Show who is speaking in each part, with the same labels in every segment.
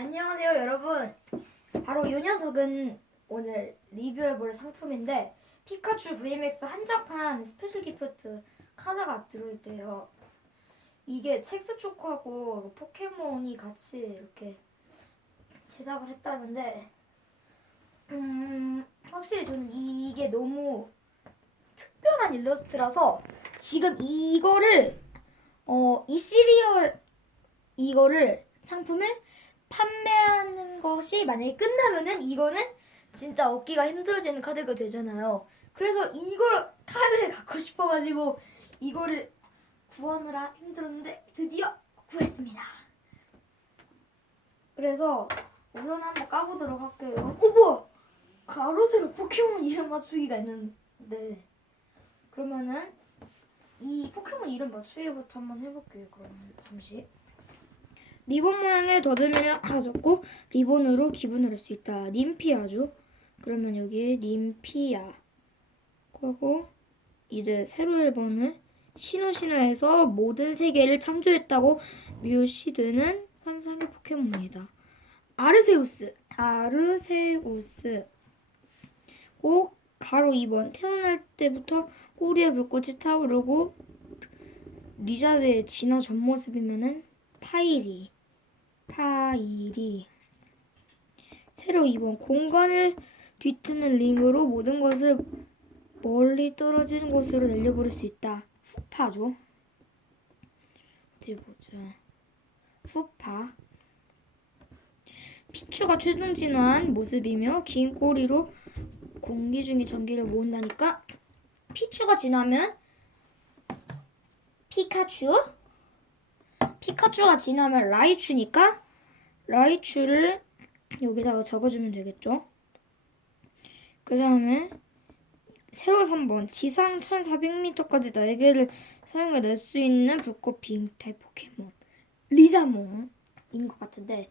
Speaker 1: 안녕하세요 여러분. 바로 이 녀석은 오늘 리뷰해볼 상품인데 피카츄 VMX 한정판 스페셜 기프트 카드가 들어있대요. 이게 첵스 초코하고 포켓몬이 같이 이렇게 제작을 했다는데 음 확실히 저는 이게 너무 특별한 일러스트라서 지금 이거를 어 이 시리얼 이거를 상품을 판매하는 것이 만약에 끝나면은 이거는 진짜 얻기가 힘들어지는 카드가 되잖아요. 그래서 이걸 카드를 갖고 싶어가지고 이거를 구하느라 힘들었는데 드디어 구했습니다. 그래서 우선 한번 까보도록 할게요. 어머! 가로세로 포켓몬 이름 맞추기가 있는데 그러면은 이 포켓몬 이름 맞추기부터 한번 해볼게요. 그러면 잠시. 리본 모양의 더듬이를 가졌고 리본으로 기분을 할수 있다. 님피아죠. 그러면 여기에 님피아. 그리고 이제 새로 1번을 시노시노에서 모든 세계를 창조했다고 묘시되는 환상의 포켓몬이다. 아르세우스. 아르세우스. 꼭 가로 2번 태어날 때부터 꼬리에 불꽃이 타오르고 리자드의 진화 전 모습이면은 파이리 파이리 새로 2번 공간을 뒤트는 링으로 모든 것을 멀리 떨어지는 곳으로 날려버릴 수 있다. 후파죠. 어디 보자. 후파. 피추가 최종 진화한 모습이며 긴 꼬리로 공기 중에 전기를 모은다니까 피추가 진화하면 피카츄 피카츄가 지나면 라이츄니까 라이츄를 여기다가 적어주면 되겠죠. 그 다음에 세로 3번 지상 1400m까지 날개를 사용해 낼 수 있는 불꽃 빙탈 포켓몬 리자몽인 것 같은데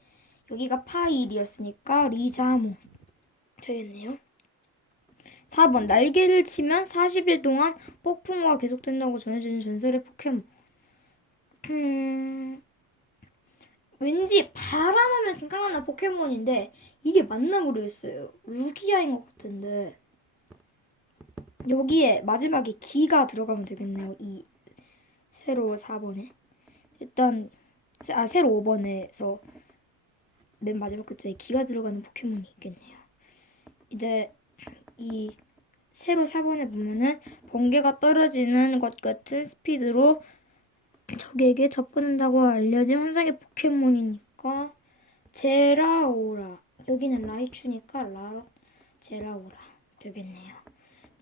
Speaker 1: 여기가 파일이었으니까 리자몽 되겠네요. 4번 날개를 치면 40일 동안 폭풍우가 계속된다고 전해지는 전설의 포켓몬 음, 왠지 바람하면 생각나는 포켓몬인데 이게 맞나 모르겠어요. 루기아인 것 같은데 여기에 마지막에 기가 들어가면 되겠네요. 이 세로 4번에 일단 아 세로 5번에서 맨 마지막 글자에 기가 들어가는 포켓몬이 있겠네요. 이제 이 세로 4번에 보면은 번개가 떨어지는 것 같은 스피드로 적에게 접근한다고 알려진 환상의 포켓몬이니까 제라오라 여기는 라이츄니까 라 제라오라 되겠네요.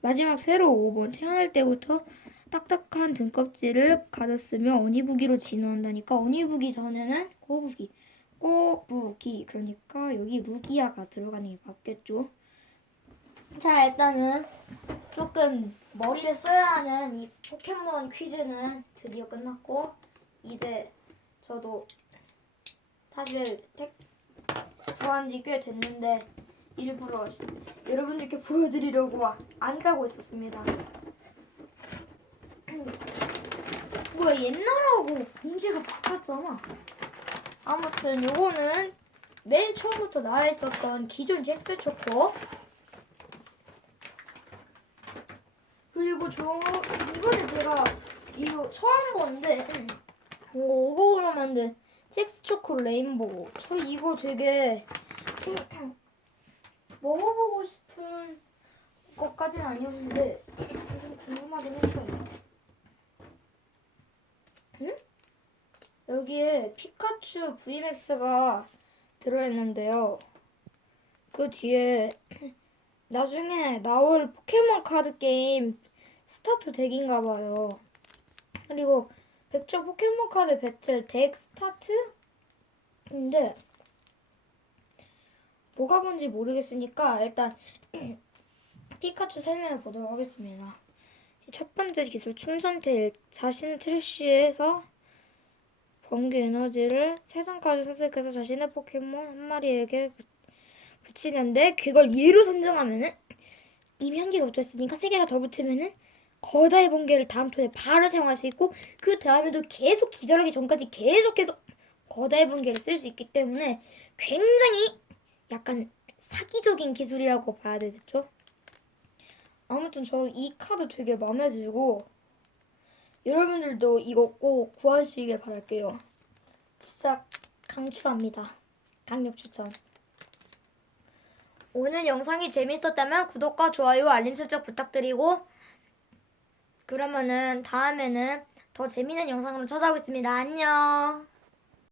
Speaker 1: 마지막 세로 5번 태어날 때부터 딱딱한 등껍질을 가졌으며 어니부기로 진화한다니까 어니부기 전에는 꼬부기 꼬부기 그러니까 여기 루기아가 들어가는 게 맞겠죠. 자 일단은 조금 머리를 써야 하는 이 포켓몬 퀴즈는 드디어 끝났고 이제 저도 사실 택 구한 지 꽤 됐는데 일부러 시- 여러분들께 보여드리려고 안 가고 있었습니다. 뭐야 옛날하고 문제가 바뀌었잖아. 아무튼 요거는 맨 처음부터 나와 있었던 기존 잭스 초코 그리고 저 이번에 제가 이거 처음 보는데 오, 오버로 만든 잭스 초코 레인보우 저 이거 되게 먹어보고 싶은 것까지는 아니었는데 좀 궁금하긴 했어요. 응? 여기에 피카츄 VMAX가 들어있는데요. 그 뒤에 나중에 나올 포켓몬 카드 게임 스타트 덱인가 봐요. 그리고 백조 포켓몬 카드 배틀 덱 스타트인데 뭐가 뭔지 모르겠으니까 일단 피카츄 설명해 보도록 하겠습니다. 첫 번째 기술 충전 테일 자신의 트래쉬에서 번개 에너지를 세 장까지 선택해서 자신의 포켓몬 한 마리에게 붙- 붙이는데 그걸 예로 선정하면은 이미 한 개가 붙어있으니까 세 개가 더 붙으면은 거다의 번개를 다음 턴에 바로 사용할 수 있고 그 다음에도 계속 기절하기 전까지 계속해서 거대 분계를 쓸 수 있기 때문에 굉장히 약간 사기적인 기술이라고 봐야 되겠죠? 아무튼 저 이 카드 되게 마음에 들고 여러분들도 이거 꼭 구하시길 바랄게요. 진짜 강추합니다. 강력 추천. 오늘 영상이 재밌었다면 구독과 좋아요, 알림 설정 부탁드리고 그러면은 다음에는 더 재밌는 영상으로 찾아오겠습니다. 안녕.